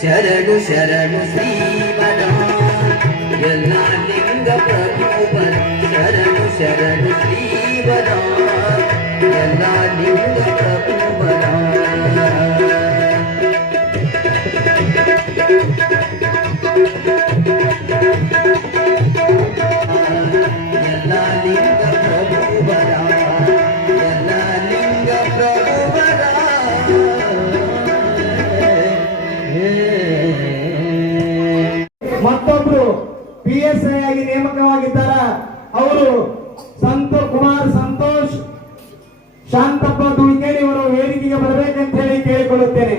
ಶರಣು ಶರಣು ಶ್ರೀವರ ಎಲ್ಲ ಲಿಂಗ ಪ್ರಭುವರ ಶರಣು ಶರಣು ಶ್ರೀವರ ಎಲ್ಲ ಲಿಂಗ ಪ್ರಭುವರ ಎಲ್ಲ ಲಿಂಗ ಪ್ರಭುವರ ಎಲ್ಲ ಲಿಂಗ ಪ್ರಭುವರ ಮತ್ತೊಬ್ರು PSI ಆಗಿ ನೇಮಕವಾಗಿದ್ದಾರ. ಅವರು ಕುಮಾರ್ ಸಂತೋಷ್ ಶಾಂತಪ್ಪ ತುಳ್ಕೇರಿ ಅವರು ವೇದಿಕೆಗೆ ಬರಬೇಕಂತ ಹೇಳಿ ಕೇಳಿಕೊಳ್ಳುತ್ತೇನೆ.